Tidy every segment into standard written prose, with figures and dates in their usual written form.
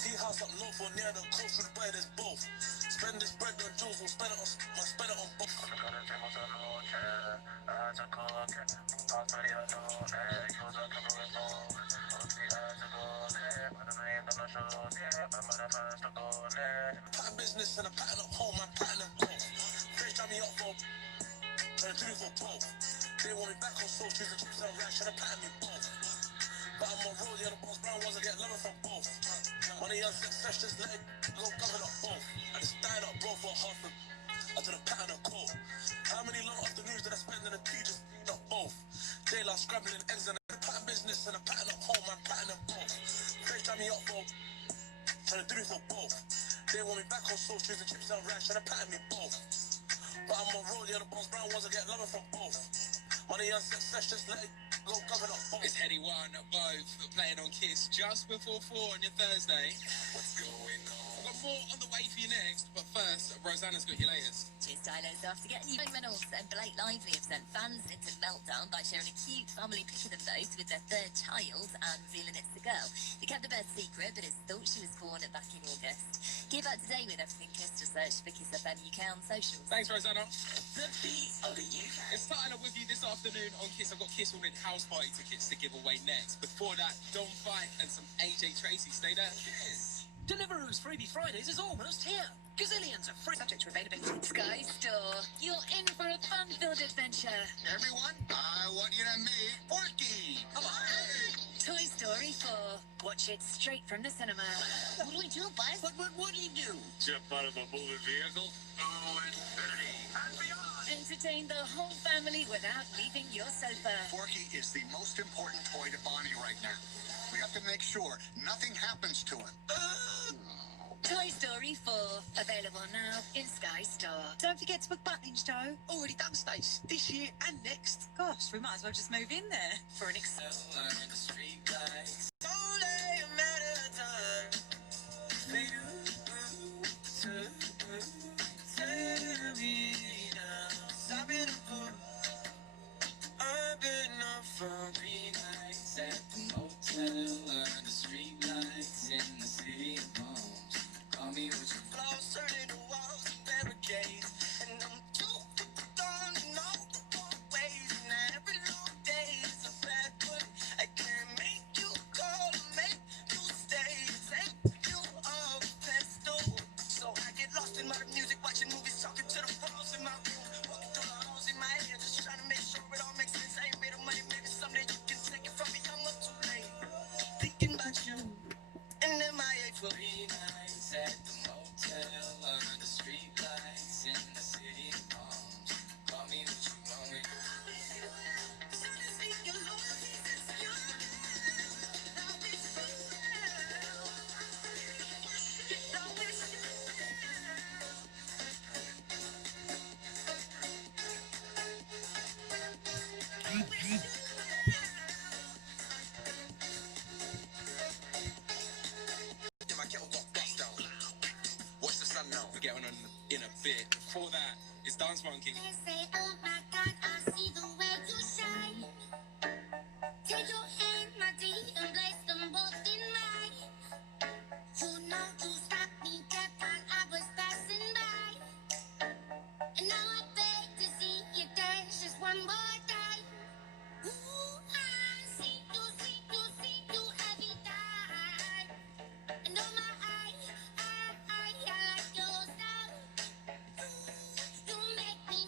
Tea house up north or near the coast with bread is both. Spend this bread on jewels, we'll spend it on both. Pattern business and a pattern at home, I'm pattern at both. Fresh time me up for and do for both. They want me back on soul, choosing chips and rash, and a pattern me both. But I'm on roll, yeah, the boss brown ones, I get love from both. Money and success, just let it go, cover up both. I just died up, bro, for half a I did a pattern of cold. How many long afternoons did I spend in the tea, just up both? Daylight scrambling eggs and a pattern business and a pattern at home, I'm pattern at both. Fresh time me up for trying to do me for both. They want me back on soul, choosing chips and rash, and a pattern me both. But I'm on roll, yeah, the boss brown ones, I get love from both. Money and success, just let it go, cover up both. It's Heady One, both playing on Kiss just before 4 on your Thursday. What's going on? We've got more on the way for you next, but first, Rosanna's got your latest. Cheers, Stylos. After getting you Reynolds and Blake Lively have sent fans into meltdown by sharing a cute family picture of them both with their third child and revealing it's the girl. They kept the birth secret, but it's thought she was born back in August. Keep up to date with everything Kiss. Just search for Kiss FM UK on socials. Thanks, Rosanna. The beat of the UK. It's starting up with you this afternoon on Kiss. I've got Kiss All In House Party tickets to give away next. Before that, Don Fight and some AJ Tracy. Stay there. Kiss. Deliveroo's Freebie Fridays is almost here. Gazillions of free Subject to availability. Sky Store. You're in for a fun-filled adventure. Everyone, I want you to meet Porky. Come on. Toy Story 4. Watch it straight from the cinema. What do we do, Buzz? What do you do? Jump out of a moving vehicle. Oh, infinity and beyond. Entertain the whole family without leaving your sofa. Porky is the most important toy to Bonnie right now. We have to make sure nothing happens to him. Toy Story 4. Available now in Sky Store. Don't forget to book Butlins, Joe. Already done, Stace. This year and next. Gosh, we might as well just move in there for an I've been up for 3 nights at the motel under street lights in the city of palms. Call me with your flaws, turning the walls to barricades, and I'm too gone in all the wrong ways. And every long day is a bad one. I can't make you call and make you stay. Take you off the pedestal, so I get lost in my music, watching movies, talking to the walls in my room, walking through the halls in my head, just trying to make sure it all makes sense. I ain't made of money, maybe someday you can take it from me. I'm up too late, thinking about you, and MIA for 3 nights at the motel under the street lights in the city of palms. Call me what you want me. My kettle got bust down. What's the sun now? We're getting on in a bit. Before that, it's Dance Monkey. They say, oh my God, I see the way you shine. Take your hand, my dear, and place them both in mine. You know you stopped me dead while I was passing by. And now I beg to see you dance just one more time. Ooh, I see you every time. And oh my, I like your style. You make me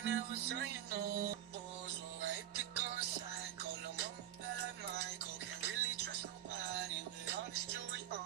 ain't never saying no. So I pick on a side, call him mama bad like Michael. Can't really trust nobody with all this jewelry on.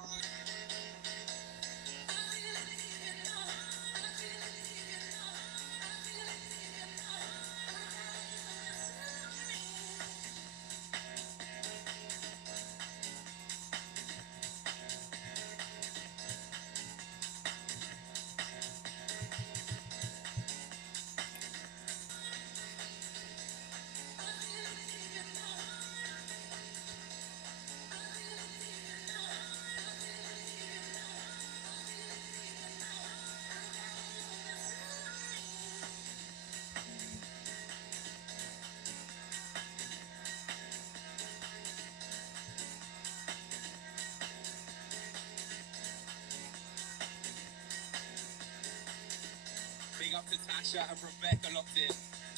Big up to Tasha and Rebecca locked in.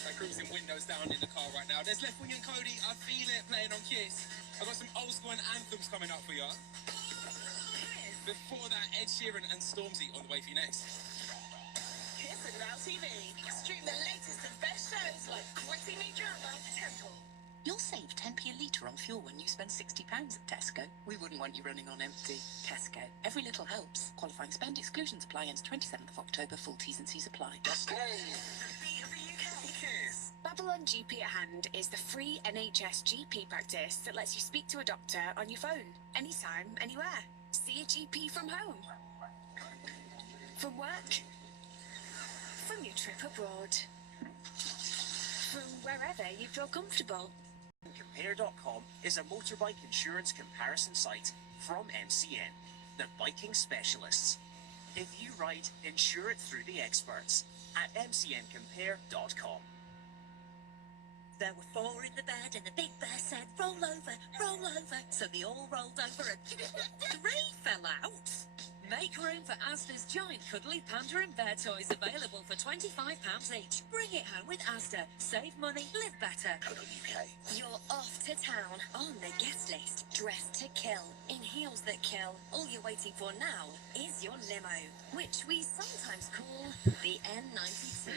They're cruising windows down in the car right now. There's Left Wing and Cody, I Feel It, playing on Kiss. I've got some old school and anthems coming up for you. Before that, Ed Sheeran and Stormzy on the way for you next. Kiss and Now TV. Stream the latest and best shows like Gritty Me Drama, Temple. You'll save 10p a litre on fuel when you spend £60 at Tesco. We wouldn't want you running on empty. Tesco. Every little helps. Qualifying spend exclusions apply ends 27th of October. Full T's and C's apply. The beat of the UK. Kiss. Babylon GP at Hand is the free NHS GP practice that lets you speak to a doctor on your phone, anytime, anywhere. See a GP from home, from work, from your trip abroad, from wherever you feel comfortable. Compare.com is a motorbike insurance comparison site from MCN, the biking specialists. If you ride, insure it through the experts at mcncompare.com. There were four in the bed and the big bear said, roll over, roll over. So they all rolled over and three fell out. Make room for Asda's giant cuddly panda and bear toys available for £25 each. Bring it home with Asda. Save money, live better. UK. You're off to town on the guest list. Dressed to kill, in heels that kill. All you're waiting for now is your limo, which we sometimes call the N92.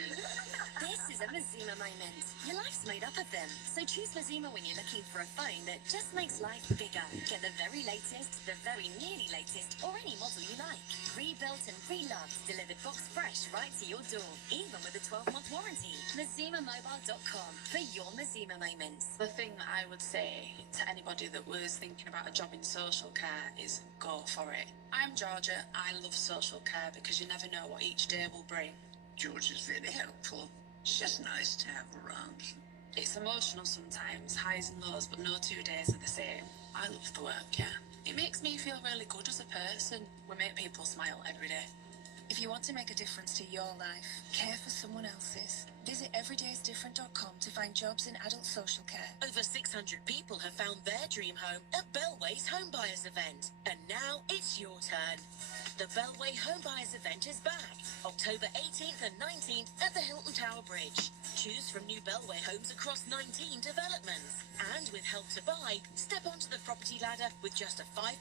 This is a Mazima moment. Your life's made up of them. So choose Mazima when you're looking for a phone that just makes life bigger. Get the very latest, the very nearly latest, or any model you like. Rebuilt and reloved, delivered box fresh right to your door, even with a 12-month warranty. MazimaMobile.com for your Mazima moments. The thing that I would say to anybody that was thinking about a job in social care is go for it. I'm Georgia. I love social care because you never know what each day will bring. Georgia's really helpful. It's just nice to have around. It's emotional sometimes, highs and lows, but no 2 days are the same. I love the work, yeah. It makes me feel really good as a person. We make people smile every day. If you want to make a difference to your life, care for someone else's, visit everydaysdifferent.com to find jobs in adult social care. Over 600 people have found their dream home at Bellway's Home Buyers event. And now it's your turn. The Bellway Home Buyers event is back, October 18th and 19th at the Hilton Tower Bridge. Choose from new Bellway homes across 19 developments. And with Help to Buy, step onto the property ladder with just a 5%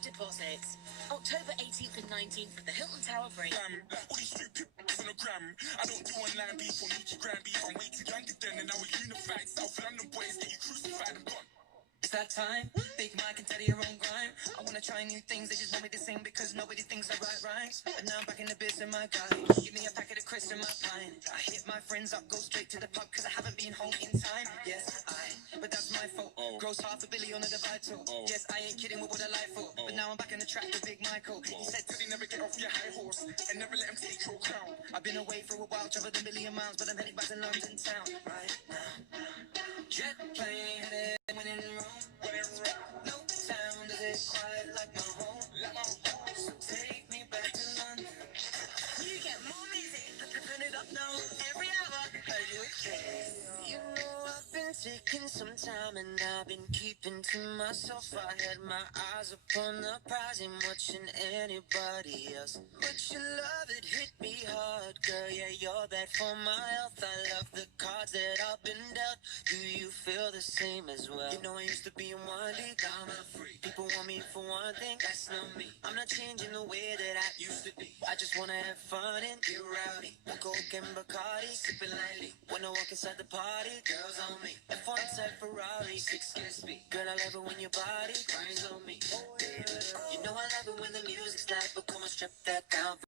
deposit. October 18th and 19th at the Hilton Tower Bridge. All these stupid on the gram. I don't do online beef or Nietzsche grand beef. I'm way too young then, and now we're unified. South London boys get you crucified and gone. It's that time, Big Mike can tell your own grime. I wanna try new things, they just want me to sing because nobody thinks I write rhymes. But now I'm back in the biz in my guy. Give me a packet of crisps and my pint. I hit my friends up, go straight to the pub cause I haven't been home in time. Yes, but that's my fault. Gross $500 million on the divide tool. Yes, I ain't kidding, what would I lie for? But now I'm back on the track with Big Michael. He said to me, never get off your high horse and never let him take your crown. I've been away for a while, traveled a million miles, but I'm heading back to London town right now. Jet plane headed when in Rome. No town that is quite like my home. So take me back to London. You get more music, turn it up now, every hour. Are you okay? You know I've been taking some time and I've been keeping to myself. I had my eyes upon the prize, ain't watching anybody else. But your love, it hit me hard, girl. Yeah, you're bad for my health. I love the cards that I've been dealt. Do you feel the same as well? You know I used to be in one league, I'm a freak. People want me for one thing, that's not me. I'm not changing the way that I used to be. I just wanna have fun and get rowdy. Coke and Bacardi, sipping lightly. When I walk inside the party, girls on me. F1 type Ferrari, 6 speed. Girl, I love it when your body grinds on me. You know I love it when the music's loud, but come on, strap that down.